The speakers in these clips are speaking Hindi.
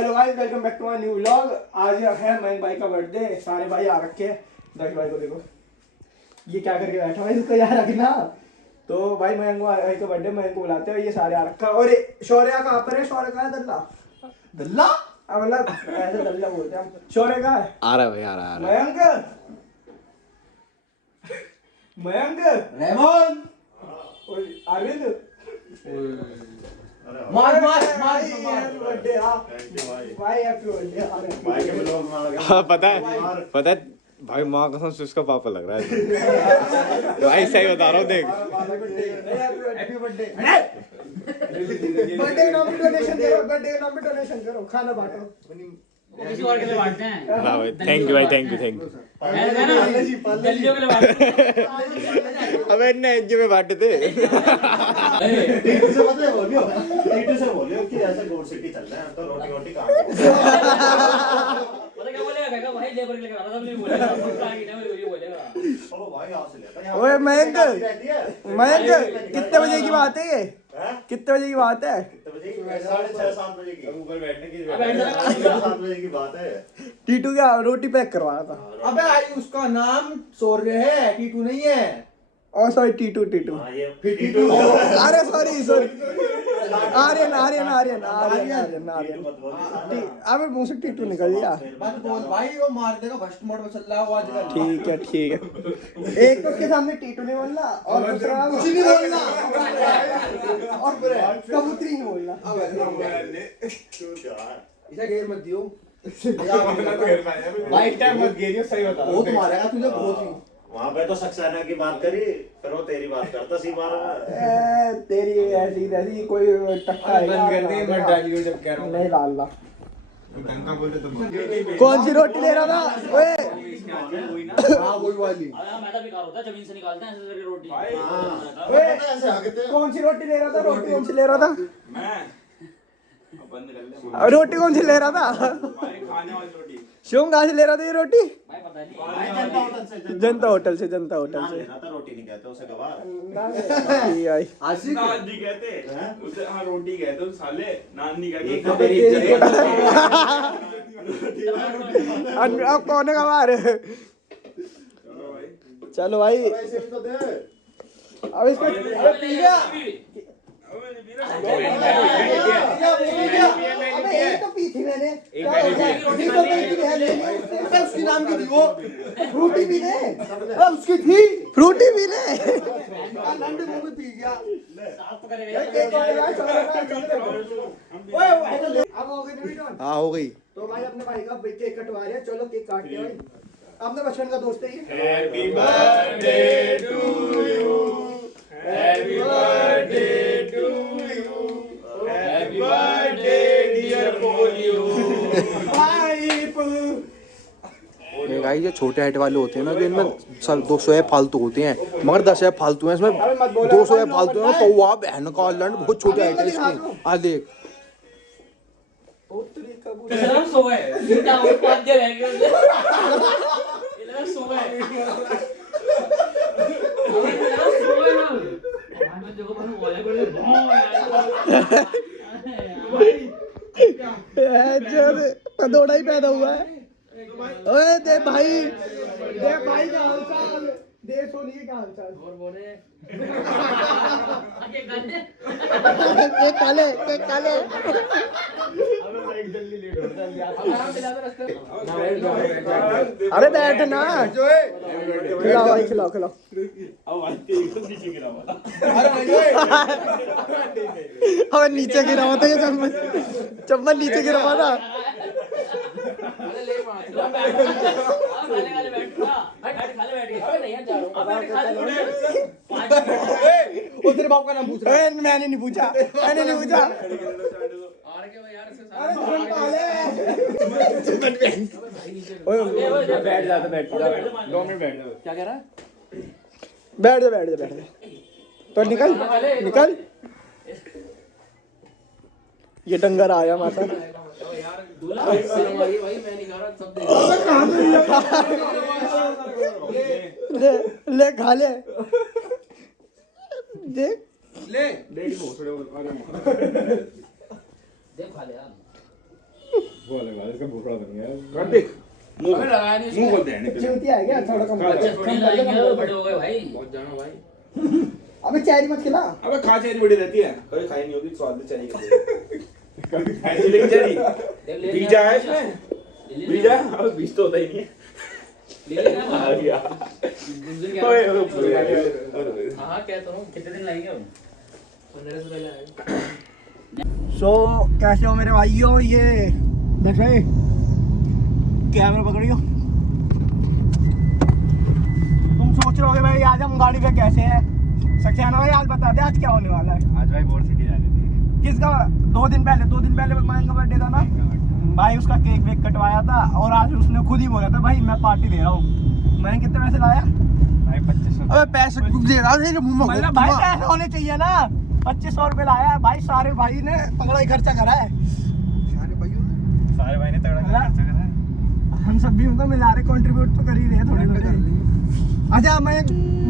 Hello guys, welcome back to my new vlog. आज है मयंक भाई का बर्थडे। सारे भाई आ रखे हैं। दर्श भाई को देखो, ये क्या करके बैठा भाई, उसको याद रखना। तो भाई मयंक भाई का बर्थडे, मयंक को बुलाते हैं। ये सारे आ रखा है। और शौर्य कहाँ पर है? शौर्य कहाँ है? दल्ला दल्ला मतलब ऐसे दल्ला बोलते हैं हम। शौर्य कहाँ है? आ रहा है भाई, आ रहा है। मयंक मयंक रेमन अरविंद बर्थडे। भाई हैप्पी बर्थडे। हाँ पता है भाई, माँ कसम से उसका पापा लग रहा है। भाई सही बता रहा हूँ, देख। Happy birthday. बर्थडे नाम पे डोनेशन करो, बर्थडे नाम पे डोनेशन करो, खाना बांटो। किसी और के लिए बांटते हैं। हाँ भाई, थैंक यू भाई, थैंक यू। दलियों के लिए बांटते हैं। अबे इतने एनजीओ में बांटे थे। टीटू से बोलियो कि ऐसा गोड सिटी चल रहा है तो रोटी वोटी कहाँ पता क्या बोलेगा? कहेगा भाई लेबर के लिए करा था, तब नहीं बोलेगा। पक्का आगे ना ये बोलेगा। ओ भाई यहाँ से लेता है। ओए मयंक, मयंक कितने बजे की बात है ये? कितने बजे की बात है? कितने बजे की? 6:30-7 बजे की। ऊपर बैठने की 7 बजे की बात है। टीटू क्या रोटी पैक करवाना था? अबे आई उसका नाम शौर्य है, टीटू नहीं है। और सॉरी, टीटू टीटू। हाँ ये टीटू। अरे सॉरी आर्यन मत बोल। अबे मुंह से टीटू निकल गया। मत बोल भाई, वो मार देगा। भ्रष्ट मोड में चल रहा है वो आजकल। ठीक है एक तो उसके सामने टीटू नहीं बोलना और दूसरा कुछ नहीं बोलना और कबूतरी नहीं बोलना। इसे घेर मत दियो भाई टाइम मत घेरियो, सही बता। बहुत मारेगा तुझे, बहुत ही। वहाँ पे तो सक्सेना की बात करी, फिर वो तेरी बात करता सी बार। तेरी ऐसी तैसी कोई टक्का है? बंद कर दे, मैं डालियो जब कह रहा हूं। नहीं डालना। कौन सी रोटी ले रहा था? ओए हां वही वाली। मैदा बेकार होता है, जमीन से निकालते हैं ऐसे करके रोटी। ओए कौन सी रोटी ले रहा था? रोटी कौन सी ले रहा था? रोटी कौन सी ले रहा था? शिवम कहाँ से ले रहा था ये रोटी? भाई पता नहीं। जनता होटल से। नान लेना था, रोटी नहीं कहते उसे गवार। आशिक नान नहीं कहते उसे, हाँ रोटी कहते उसे साले, नान नहीं कहते। एक तो तेरी इज्जत अब कौन है गवार? चलो भाई, अब इसको पी गया। अबे एक तो पी थी मैंने। उसकी नाम की थी वो। फ्रूटी पी ले। उसकी थी फ्रूटी पी ले। लंड वो भी पी गया। साफ करेगा। अब हो गई नहीं? हाँ हो गई। तो भाई अपने भाई का केक कटवा रहे हैं। चलो केक काटते हैं भाई। अपने बचपन का दोस्त है ये। Happy birthday to you, happy birthday to you, happy birthday dear Polio. Guys ये छोटे हाइट वाले होते हैं ना, जो इनमें सब 200 है फालतू होते हैं, मगर 10 है फालतू हैं इसमें। 200 है फालतू है। कौवा बहन का लंड बहुत छोटे हाइट है इसकी। आ देख इधर सो है, सीधा और पांच दे रह गए उधर। इधर सो है। इधर सो है ना। आज मैं देखो बस वाले बड़े पदोड़ा ही पैदा हुआ है। ओए दे भाई का हालचाल, दे सोनी का हालचाल। और बोले आगे काले अरे बैठ ना। खिलाओ भाई, खिलाओ। अबे नीचे गिरा हुआ था ये चम्मच नीचे गिरा हुआ था। तेरे बाप का नाम पूछ रहा है। मैंने नहीं पूछा। बैठ जा 2 मिनट बैठ जा। क्या कह रहा है? बैठ जा। तो निकल। ये डंगर आया माता। दूल्हा भाई मैं नहीं खा रहा, सब देख। ले खा ले। देख डेडी भोसड़े देख खा ले यार। कर देख मुंह अबे लगाया नहीं मुंह खोलते हैं चिमटिया है क्या थोड़ा कम बच्चे थोड़ी लाएंगे बड़े हो गए भाई बहुत जाना भाई अबे चेरी मत खिला अबे खा चेरी बड़ी रहती है कभी खाई नहीं होगी स्वाद चेरी का कभी खाई नहीं लेकिन चेरी बीजा है इसमें बीजा अब बीज तो होता ही नहीं है ले लेना आ गया ओए ओए हाँ कहता हूँ कितने दिन लगेंगे अब 15 से पहले आएगा सो कैसे हो मेरे भाइयों ये देख रहे कैमरा पकड़ियो तुम सोच रहे होगे भाई आज हम गाड़ी पे कैसे हैं सक्सेना भाई आज बता दे आज क्या होने वाला है आज भाई बोर्ड सिटी जानी थी किसका 2 दिन पहले मयंक का बर्थडे था ना भाई उसका केक वेक कटवाया था और आज उसने खुद ही बोला था भाई मैं पार्टी दे रहा हूँ मैंने कितने पैसे लाया भाई 2500 अबे पैसे दे रहा है मुंह में मतलब भाई पैसे होने चाहिए ना 2500 रुपए लाया भाई सारे भाई ने तगड़ा ही खर्चा करा है सारे भाई ने तगड़ा खर्चा करा है हम सब भी मतलब मिला रहे कंट्रीब्यूट तो कर ही रहे थोड़े थोड़े अच्छा मैं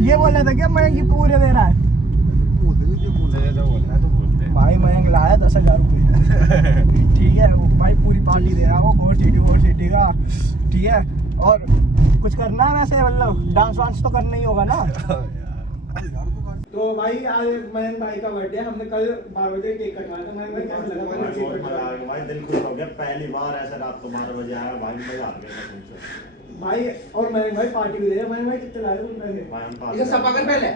ये बोल रहा था क्या मयंक की पूरे दे रहा है जो बोलना है तो बोलते हैं भाई मयंक लाया 10,000 रुपये ठीक है वो भाई पूरी पार्टी दे रहा है वो गोर सिटी का ठीक है और कुछ करना है वैसे मतलब डांस वांस तो करना ही होगा ना तो भाई आज मयंक भाई का बर्थडे हमने कल 12 बजे केक कटवाया था मयंक भाई कैसा लगा भाई बहुत मजा आ गया भाई दिल खुश हो गया पहली बार ऐसे रात को 12 बजे आया भाई मजा आ गया कसम से भाई और मयंक भाई पार्टी भी दे रहे मयंक भाई कितने लाए तुम पैसे भाई हम पास इसे सब पकड़ पहले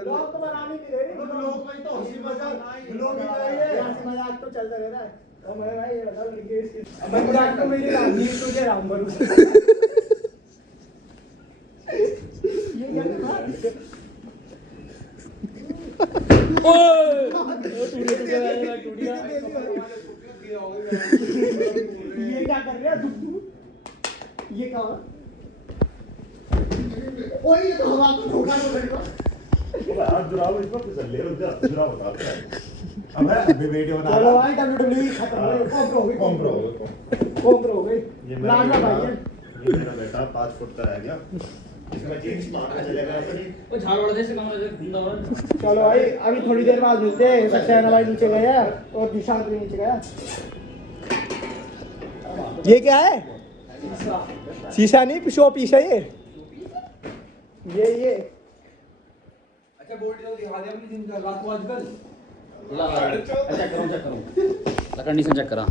लोग तो बनाने नहीं दे रहे लोग भाई तो हंसी मजाक लोग भी करेंगे हंसी मजाक तो चलता रहता है और मैं भाई ये बता लगे मैं मजाक तो मेरी राम जी तुझे राम भरोसा ये क्या कर रहा है ये क्या कर रहे हैं ये क्या ओए ये तो हवा को धोखा दे रहा है हाथ जुड़ाओ इसमें फिसल ले रुक जा जुड़ा बता अब है अभी वीडियो बना चलो रहा भाई WWE खत्म हो गई कॉम्प्रो कॉम्प्रो हो गई ये लाडला भाई है ये मेरा बेटा 5 फुट का रह गया इसमें जीन्स मारना चलेगा अपनी वो झाड़ वाला जैसे कमरा से घूमता हो रहा है चलो भाई अभी थोड़ी देर बाद मिलते हैं सक्सेना भाई नीचे गया और निशांत भी नीचे गया ये क्या है शीशा नहीं शो पीस है ये अच्छा बोर्ड तो दिखा दे अपनी दिन का रात को आजकल चेक करूँ कंडीशन चेक करा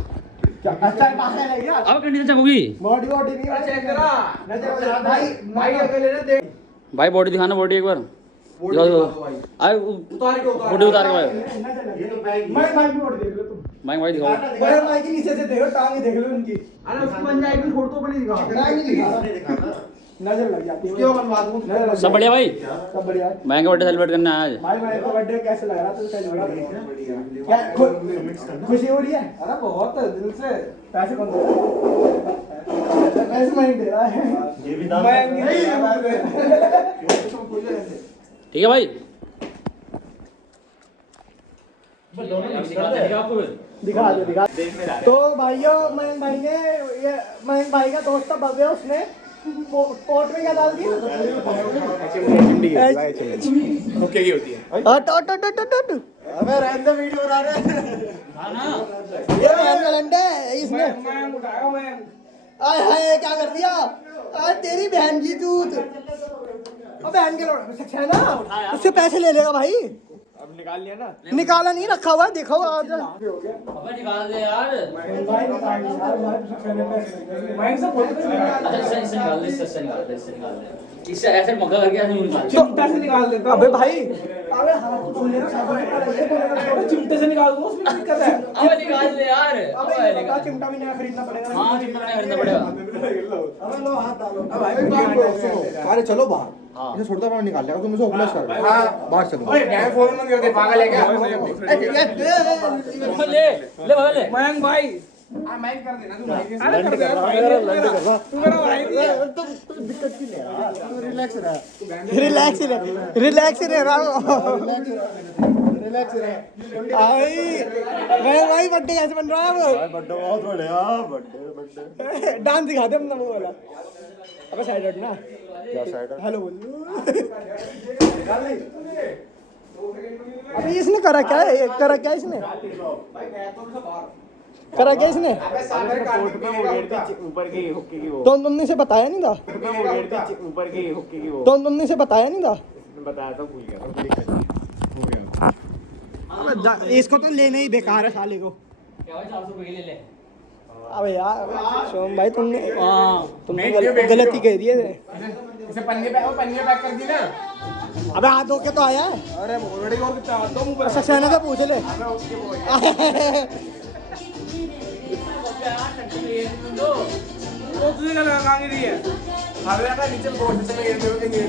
क्या अच्छा पागल है क्या अब कंडीशन चेक होगी बॉडी नहीं चेक करा नजर भाई भाई अकेले ना देख भाई बॉडी दिखाना बॉडी एक बार बोर्ड दिखा दो भाई आए उतार के उतार फोटो उतार के भाई ये तो बैग मैं भाई की बॉडी देख लो तुम माइक भाई दिखाओ मैं भाई के नीचे से देखो टांग देख लो उनकी अरे उसकी बन जाएगी फोटो पर नहीं दिखा नहीं दिखा नहीं दिखाना नजर लग जाती है क्यों बनवा दूं नजर लग सब बढ़िया भाई सब बढ़िया मैं का बर्थडे सेलिब्रेट करना है आज भाई को बर्थडे कैसे लग रहा तुझे सेलिब्रेट क्या खुशी हो रही है अरे बहुत दिल से पैसे कौन दे रहा है पैसे मैं दे रहा है ये भी दाम मैं नहीं ठीक है भाई दिखा तो भाइयों मयंक भाई ने ये मयंक भाई का दोस्त था भव्य उसने पोर्ट में क्या डाल दिया ओके की होती है अबे रहने दे वीडियो बना रहे ये बहन का लंडा है इसने आय हाय क्या कर दिया आज तेरी बहन की दूध अब बहन के लोग है ना उससे पैसे ले लेगा भाई अब निकाल लिया ना निकाला नहीं रखा हुआ है देखो आज अबे निकाल दे यार भाई निकाल अच्छा इससे निकाल दे इससे निकाल दे इससे निकाल दे इससे ऐसे मग्गा करके ऐसे मुंह निकाल चिमटा से निकाल देता अबे भाई अबे हाथ तो धोने ना चिमटे से निकाल दो उसमें दिक्कत है अबे निकाल दे यार अबे ये बता चिमटा भी नया खरीदना पड़ेगा हाँ चिमटा नहीं खरीदना पड़ेगा अबे लो हाथ डालो भाई अरे चलो बाहर हाँ इसे छोड़ता बाहर निकाल लेगा तुम इसे ओपनस कर बाहर चलो ओए मैं फोन मत कर दे पागल है क्या ले ले भाई ले मयंक भाई मैं कर देना तू भाई अरे कर दे तू मेरा भाई रिलैक्स रह रहा हूँ भाई बर्थडे कैसे बन रहा है बर्थडे बहुत बढ़िया बर्थडे डांस दिखा दे अपना वो वाला अबे साइड हट ना क्या साइड हेलो अबे इसने करा क्या है? करा क्या इसने? करा क्या इसने? कोर्ट में वो गेट थी ऊपर की हुक्के की वो। तो तुमने से बताया नहीं था? कोर्ट में वो गेट थी ऊपर की हुक्के की वो। तो तुमने से बताया नहीं था? बताया था भूल गया था हो गया। इसको तो लेना ही बेकार है साले को। क्या भाई 400 रुपए के ले ले। अबे यार सोम भाई तुमने गलती कह दी है। इसे पन्नी पे पैक कर दी ना। अबे हाथ धो के तो आया है। अरे ऑलरेडी और कितना दो मुंह पर सक्सेना से पूछ ले। उसके वो वो तुझे क्या लगा कांगी दी है अरे यार नीचे बहुत से में गिर गई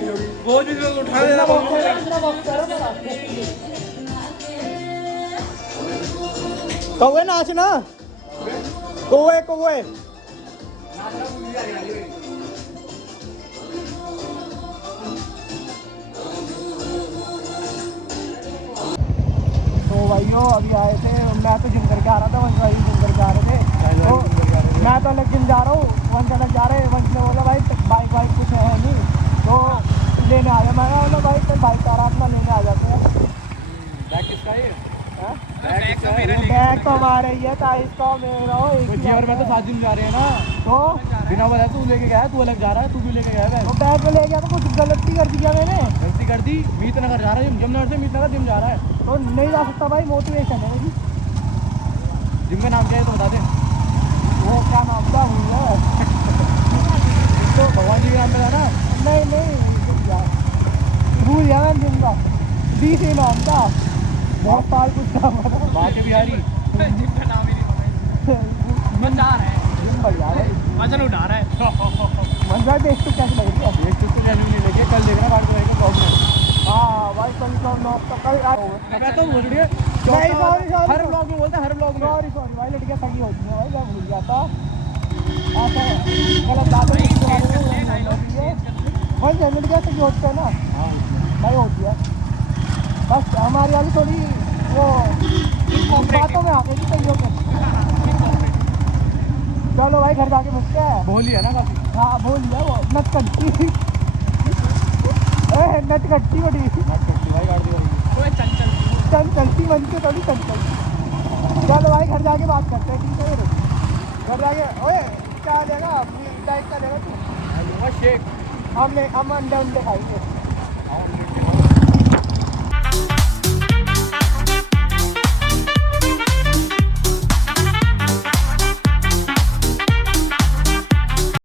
वो भी लोग उठा देना कौवे नाच ना। कौवे कौवे तो भाइयों अभी आए थे। मैं तो जिम करके आ रहा था, वंश भाई जिम करके आ रहे थे। तो मैं तो अलग जिम जा रहा हूँ, वंश अलग जा रहे हैं। वंश ने बोला भाई बाइक वाइक कुछ है नहीं तो लेने आ जाए। मैंने बोला भाई फिर बाइक का रात में लेने आ जाते हैं। बैग किसका है? बैग तो हमारा ही है, ताइस का मेरा हो एक ही और मैं तो 7 दिन जा रहे हैं ना। तो बिना बताया तू लेके गया, तू अलग जा रहा है, तू भी लेके गया बैग। वो बैग में ले गया तो कुछ गलती कर दिया मैंने। गलती कर दी। मीतनगर जा रहा है, जमनगर से मीतनगर जिम जा रहा है। तो नहीं जा सकता भाई, मोटिवेशन है मेरी। जिम का नाम क्या है तो बता दे। वो क्या नाम था भूल गया। तो भगवान जी के नाम पे था ना। नहीं भूल गया मैं जिम का। DC नाम था, बहुत साल कुछ नाम था। बाहर के बिहारी जिम बढ़िया है। वजन उठा रहा है। मन भाई बेस्ट तो कैसे लग रही है? ये कुछ तो जेन्युइनली लेके कल देखना बाहर को रहेगा प्रॉब्लम। हाँ भाई कल तो कल मैं तो बोल रही है नहीं, sorry, हर ब्लॉग में बोलता है, हर ब्लॉग में। सॉरी भाई, लड़कियाँ सही होती हैं भाई, मैं भूल गया था। ऐसा गलत बात है। भाई लड़कियाँ सही होती है ना भाई, होती है। बस हमारी वाली थोड़ी वो बातों में आ गई थी सही होते। चलो भाई घर जाके मिलते हैं। बोली है ना काफी। हाँ बोल दिया वो नटकट्टी। नटकट्टी बड़ी भाई गाड़ी दी चलती बनती थोड़ी चलती। चलो भाई घर जाके बात करते हैं, ठीक है? घर जाके ओए क्या लेगा? डाइट का लेगा तू? शेक। हम अंडे खाएंगे।